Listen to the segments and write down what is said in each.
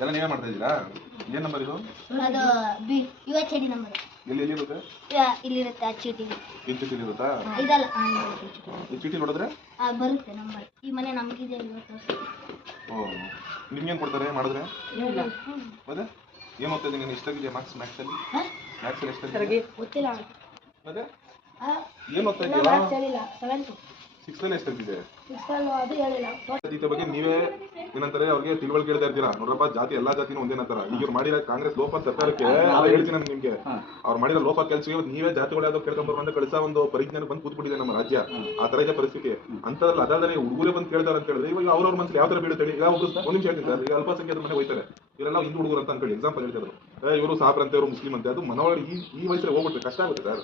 ಎಲ್ಲ ನೀವೇ ಮಾಡ್ತಾ ಇದ್ದೀರಾ? ಏನ್ ನಂಬರ್ ಇದು? ಅದು UHD ನಂಬರ್. ಎಲ್ಲಿ ಇರುತ್ತೆ? ಇಲ್ಲಿರುತ್ತೆ ಆ ಚೀಟಿಲಿ. ಈ ಚೀಟಿಲಿ ಇರುತ್ತಾ? ಇದಲ್ಲ ಈ ಚೀಟಿ ನೋಡಿದ್ರೆ ಬರುತ್ತೆ ನಂಬರ್. ಈ ಮನೆ ನಮಗಿದೆ ಇವತ್ತು. ಓ, ನಿಮ್ಗೇನು ಕೊಡ್ತಾರೆ ಮಾಡಿದ್ರೆ? ಮತ್ತೆ ಏನು ಓದ್ತಾ ಇದ್ದೀನಿ? ಎಷ್ಟಾಗಿದೆ ಮಾರ್ಕ್ಸ್ ಮ್ಯಾಥ್ಸಲ್ಲಿ? ಮ್ಯಾಥ್ಸಲ್ಲಿ ಎಷ್ಟಾಗಿದೆ? ಗೊತ್ತಿಲ್ಲ. ಮತ್ತೆ ಏನು ಓದ್ತಾ ಇದ್ದೀರಾ? 6ರಲ್ಲಿ ಎಷ್ಟಾಗಿದೆ? ಅದು ಹೇಳಿಲ್ಲ. ಜಾತಿ ಬಗ್ಗೆ ನೀವೇ ಏನಂತಾರೆ ಅವ್ರಿಗೆ ತಿಳುವಳಿಕೆ ಹೇಳ್ತಾ ಇರ್ತೀರಾ? ನೋಡ್ರಪ್ಪ, ಜಾತಿ ಎಲ್ಲಾ ಜಾತಿನೂ ಒಂದೇನಂತಾರ. ಈಗ ಇವ್ರು ಮಾಡಿರೋ ಕಾಂಗ್ರೆಸ್ ಲೋಪ ಸರ್ಕಾರಕ್ಕೆ ಹೇಳ್ತೀನಿ ನಿಮ್ಗೆ, ಅವ್ರು ಮಾಡಿರೋ ಲೋಪ ಕೆಲಸ ನೀವೇ ಜಾತಿಗಳು ಯಾವ್ದೋ ಕೇಳ್ಕೊಂಡ್ಬರು ಅಂತ ಕಳಿಸ ಒಂದು ಪರಿಜ್ಞಾನ ಬಂದು ಕೂತ್ಬಿಟ್ಟಿದೆ ನಮ್ಮ ರಾಜ್ಯ. ಆ ತರ ಇದೆ ಪರಿಸ್ಥಿತಿ. ಅಂತದ್ರಲ್ಲಿ ಅದಾದ್ರೆ ಹುಡುಗರೇ ಬಂದು ಕೇಳ್ತಾರೆ ಅಂತ ಹೇಳಿದ್ರೆ ಇವಾಗ ಅವ್ರವ್ರ ಮನಸ್ಸಲ್ಲಿ ಯಾವ ತರ ಬೀಳುತ್ತೆ? ಈಗ ಒಂದ್ ನಿಮಿಷ ಹೇಳ್ತೀನಿ ಸರ್. ಈಗ ಅಲ್ಪಸಂಖ್ಯಾತರ ಮನೆ ಹೋಯ್ತಾರೆ, ಇವರೆಲ್ಲ ಹಿಂದೂ ಹುಡುಗರು ಅಂತ ಅನ್ಕೊಳ್ಳಿ, ಎಕ್ಸಾಂಪಲ್ ಹೇಳ್ತಾರೆ. ಇವರು ಸಾಬ್ರ ಅಂತ, ಇವರು ಮುಸ್ಲಿಂ ಅಂತ. ಅದು ಮನವೊಳಗೆ ಈ ವಯಸ್ಸಲ್ಲಿ ಹೋಗ್ಬಿಟ್ರೆ ಕಷ್ಟ ಆಗುತ್ತೆ ಸರ್.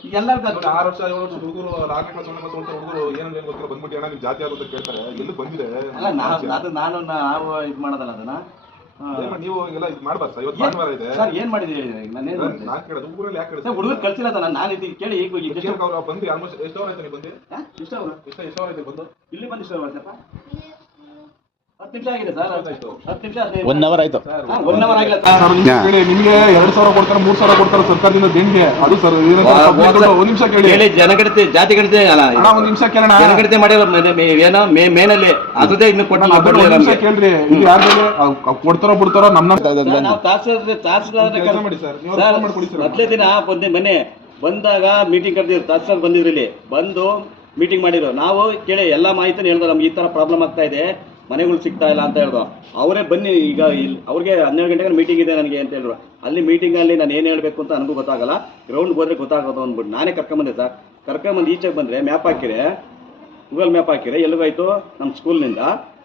6 ವರ್ಷ 7 ವರ್ಷ ಹುಡುಗರು 4ನೇ ಕ್ಲಾಸ್ 1ನೇ ಕ್ಲಾಸ್ ಹುಡುಗರು ಏನಂದ್ರೆ ಗೊತ್ತಿಲ್ಲ ಬಂದ್ಬಿಟ್ಟು ಏನಾದ್ರು ಜಾತಿ ಯಾರು ಅಂತ ಕೇಳ್ತಾರೆ. ಎಲ್ಲಿ ಬಂದಿದೆ? ನಾವು ಇದು ಮಾಡೋದಲ್ಲ ಅದನ್ನ. ನೀವು ಎಲ್ಲ ಇದು ಮಾಡ್ಬಾರ್ದು. ಇವತ್ತು ಭಾನುವಾರ ಇದೆ. ಏನ್ ಮಾಡಿದೀರಿ? ನಾನ್ ಕೇಳೋದು ಊರಲ್ಲಿ ಯಾಕೆ ಕೇಳಿದ್ರೆ ಹುಡುಗರು ಕಳ್ಸಿಲ್ಲ ನಾನು ಇದು ಕೇಳಿ ಈಗ ಅವ್ರು ಬಂದು ಆಲ್ಮೋಸ್ಟ್ ಎಷ್ಟು ಅವರ್ ಆಯ್ತು ನೀವು ಬಂದು? ಎಷ್ಟು ಅವರ್ ಆಯ್ತು ಬಂದು? ಇಲ್ಲಿ ಬಂದು ಇಷ್ಟ ಆಯ್ತಪ್ಪ? 10 ನಿಮಿಷ ಆಗಿದೆ ಸರ್. 10 ನಿಮಿಷ 1 ಅವರ್ ಆಯ್ತು. 1 ಅವರ್ ಆಗಿಲ್ಲ. ನಿಮ್ಗೆ 2,000 ಕೊಡ್ತಾರೆ, 3,000 ಕೊಡ್ತಾರೆ ಸರ್ಕಾರದಿಂದ ದೇಣಿಗೆ. ಅದು ಸರ್ ಒಂದ್ ನಿಮಿಷ ಕೇಳಿ. ಜನಗಣತಿ ಜಾತಿ ಗಣತಿ ಒಂದ್ ನಿಮಿಷ ಕೇಳೋಣ. ಜನಗಣತಿ ಮಾಡಿರೋ ಏನೋ ಮೇನಲ್ಲಿ ಅದೇ ಇನ್ನು ಕೇಳ್ರಿ. ಇಲ್ಲಿ ಯಾರು ಕೊಡ್ತಾರೋ ಬಿಡ್ತಾರೋ ನಮ್ಮ ತಹಸೀಲ್ದಾರ್ ಮಾಡಿ ಸರ್. ಮೊದಲೇ ದಿನ ಮೊನ್ನೆ ಬಂದಾಗ ಮೀಟಿಂಗ್ ಕರೆದಿದ್ರು. ತಹಸೀಲ್ದಾರ್ ಬಂದಿದ್ರು, ಇಲ್ಲಿ ಬಂದು ಮೀಟಿಂಗ್ ಮಾಡಿದ್ರು. ನಾವು ಕೇಳಿ ಎಲ್ಲ ಮಾಹಿತಿನ ಹೇಳಿದ್ರು, ನಮ್ಗೆ ಈ ತರ ಪ್ರಾಬ್ಲಮ್ ಆಗ್ತಾ ಇದೆ, ಮನೆಗಳು ಸಿಗ್ತಾ ಇಲ್ಲ ಅಂತ ಹೇಳಿದ್ರು. ಅವರೇ ಬನ್ನಿ ಈಗ ಅವ್ರಿಗೆ 12 ಗಂಟೆಗೆ ಮೀಟಿಂಗ್ ಇದೆ ನನಗೆ ಅಂತ ಹೇಳಿದ್ರು. ಅಲ್ಲಿ ಮೀಟಿಂಗಲ್ಲಿ ನಾನು ಏನು ಹೇಳಬೇಕು ಅಂತ ನನಗೂ ಗೊತ್ತಾಗಲ್ಲ, ಗ್ರೌಂಡ್ಗೆ ಹೋದ್ರೆ ಗೊತ್ತಾಗೋದು ಅಂದ್ಬಿಟ್ಟು ನಾನೇ ಕರ್ಕೊಂಬಂದೆ ಸರ್. ಕರ್ಕೊಂಬಂದು ಈಚೆಗೆ ಬಂದರೆ ಮ್ಯಾಪ್ ಹಾಕಿರೆ, ಗೂಗಲ್ ಮ್ಯಾಪ್ ಹಾಕಿರೆ ಎಲ್ಲಿಗೋಯ್ತು? ನಮ್ಮ ಸ್ಕೂಲ್ನಿಂದ,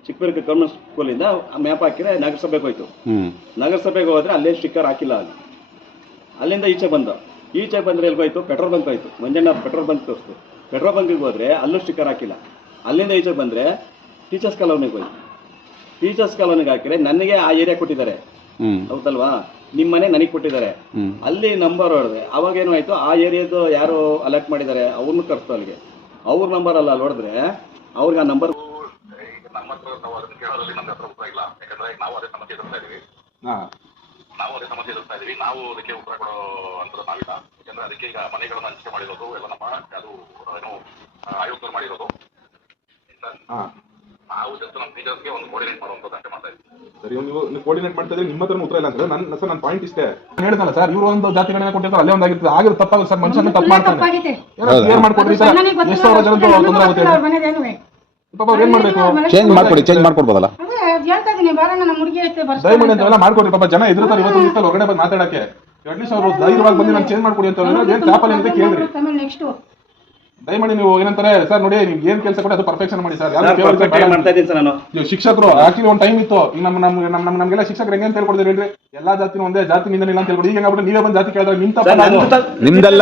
ಚಿಕ್ಕಪೇಟೆ ಗೌರ್ಮೆಂಟ್ ಸ್ಕೂಲಿಂದ ಮ್ಯಾಪ್ ಹಾಕಿರೆ ನಗರಸಭೆಗೆ ಹೋಯ್ತು. ನಗರಸಭೆಗೆ ಹೋದರೆ ಅಲ್ಲೇ ಸ್ಟಿಕ್ಕರ್ ಹಾಕಿಲ್ಲ. ಅಲ್ಲಿಂದ ಈಚೆ ಬಂದರೆ ಎಲ್ಲಿಗೋಯ್ತು? ಪೆಟ್ರೋಲ್ ಬಂಕ್ ಹೋಯ್ತು. ಮಂಜಣ್ಣ ಪೆಟ್ರೋಲ್ ಬಂಕ್ ತೋರಿಸ್ತು. ಪೆಟ್ರೋಲ್ ಬಂಕಿಗೆ ಹೋದರೆ ಅಲ್ಲೂ ಸ್ಟಿಕ್ಕರ್ ಹಾಕಿಲ್ಲ. ಅಲ್ಲಿಂದ ಈಚೆ ಬಂದರೆ ಟೀಚರ್ಸ್ ಕಾಲೋನಿಗೆ ಹೋಯ್ತು. ಟೀಚರ್ಸ್ ಕಾಲೋನಿಗೆ ಹಾಕಿದ್ರೆ ನನಗೆ ಆ ಏರಿಯಾ ಕೊಟ್ಟಿದ್ದಾರೆ, ಹೌದಲ್ವಾ? ನಿಮ್ಮ ಮನೆ ನನಗೆ ಕೊಟ್ಟಿದ್ದಾರೆ. ಅಲ್ಲಿ ನಂಬರ್ ಹೊಡೆದೆ, ಅವಾಗ ಏನು ಆಯ್ತು? ಆ ಏರಿಯಾದು ಯಾರು ಅಲರ್ಟ್ ಮಾಡಿದ್ದಾರೆ ಅವ್ರನ್ನ ಕರೆಸ್ತು ಅಲ್ಲಿಗೆ. ಅವ್ರ ನಂಬರ್ ಅಲ್ಲ ಅಲ್ಲಿ ಹೊಡೆದ್ರೆ ಅವ್ರಿಗೆ ಆ ನಂಬರ್ ನಾವು ಅದೇ ಸಮಸ್ಯೆ ಎದುರಿಸ್ತಾ ಇದೀವಿ. ನಾವು ಅದಕ್ಕೆ ಉತ್ತರ ಕೊಡೋ ಅಂತ ನಾವಿಲ್ಲ. ಯಾಕಂದ್ರೆ ಅದಕ್ಕೆ ಈಗ ಮನೆಗಳನ್ನು ಹಂಚಿಕೆ ಮಾಡಿರೋದು ಎಲ್ಲ ನಮ್ಮ ಅದು ಏನು ಆಯುಕ್ತರು ಮಾಡಿರೋದು. ನಾವು ಜಸ್ಟ್ ನಮ್ಮ ಟೀಚರ್ಸ್ಗೆ ಒಂದು ಕೋರ್ಡಿನೇಟ್ ಮಾಡುವಂತ ಅಷ್ಟೇ ಮಾಡ್ತಾ ಇದ್ದೀವಿ. ಸರಿ, ನೀವು ಕೋರ್ಡಿನೇಟ್ ಮಾಡ್ತಾ ಇದ್ರೆ ನಿಮ್ಮ ಹತ್ರ ಉತ್ತರ ಇಲ್ಲ ಅಂದ್ರೆ ನನ್ನ ಪಾಯಿಂಟ್ ಇಷ್ಟೇ ಹೇಳಿದ್ನಲ್ಲ ಸರ್. ಇವರು ಒಂದು ಜಾತಿಗಳನ್ನ ಕೊಟ್ಟಿರ್ತಾರೆ, ಅಲ್ಲೇ ಒಂದಾಗಿರ್ತದೆ. ಆಗಿರೋ ತಪ್ಪಾಗುತ್ತೆ ಸರ್. ಮನುಷ್ಯನ ತಪ್ಪು ಮಾಡ್ತಾನೆ. ಕ್ಲಿಯರ್ ಮಾಡ್ಕೊಡ್ರಿ ಸರ್. ಎಷ್ಟು ಸಾವಿರ ಜನದ್ದು ತೊಂದರೆ ಆಗುತ್ತೆ. ಪಾಪ ಅವ್ರು ಏನ್ ಮಾಡ್ಬೇಕು? ಚೇಂಜ್ ಮಾಡ್ಕೊಡ್ಬೋದಲ್ಲ? ದಯಮಾಡಿ ಅಂತೆಲ್ಲ ಮಾಡ್ಕೊಡ್ರಿ. ಪಾಪ ಜನ ಎದುರ್ತಾರೆ ಇವತ್ತು ದಿವಸ ಹೊರಗಡೆ ಬಂದು ಮಾತಾಡಕ್ಕೆ. ಅಟ್ಲೀಸ್ಟ್ ಅವರು ಧೈರ್ಯವಾಗಿ ಬಂದು ನಾನು ಚೇಂಜ್ ಮಾಡ್ಕೊಡಿ ಅಂತ ಏನ್ ಚಾಪಲ್ಲಿ ಅಂತ ಕೇಳ್ರಿ. ದಯಮಾಡಿ ನೀವು ಏನಂತಾರೆ ಸರ್, ನೋಡಿ ನೀವು ಏನ್ ಕೆಲಸ ಕೊಡಿ ಅದು ಪರ್ಫೆಕ್ಷನ್ ಮಾಡಿ ಸರ್. ಶಿಕ್ಷಕರು ಆಕ್ಚುಲಿ ಒಂದು ಟೈಮ್ ಇತ್ತು. ಈಗ ನಮ್ಗೆಲ್ಲ ಶಿಕ್ಷಕರು ಹೆಂಗೆ ಅಂತ ಹೇಳ್ಕೊಡ್ತಾರೆ ಹೇಳ್ರಿ? ಎಲ್ಲಾ ಜಾತಿನೂ ಒಂದೇ, ಜಾತಿ ನಿಂದನಿಲ್ಲ ಅಂತ ಹೇಳ್ಕೊಡಿ. ಈಗ ನೀವೇ ಬಂದು ಜಾತಿ ಕೇಳಿದ್ರೆ ನಿಮ್ ತಪ್ಪ. ನಿಮ್ದೆಲ್ಲ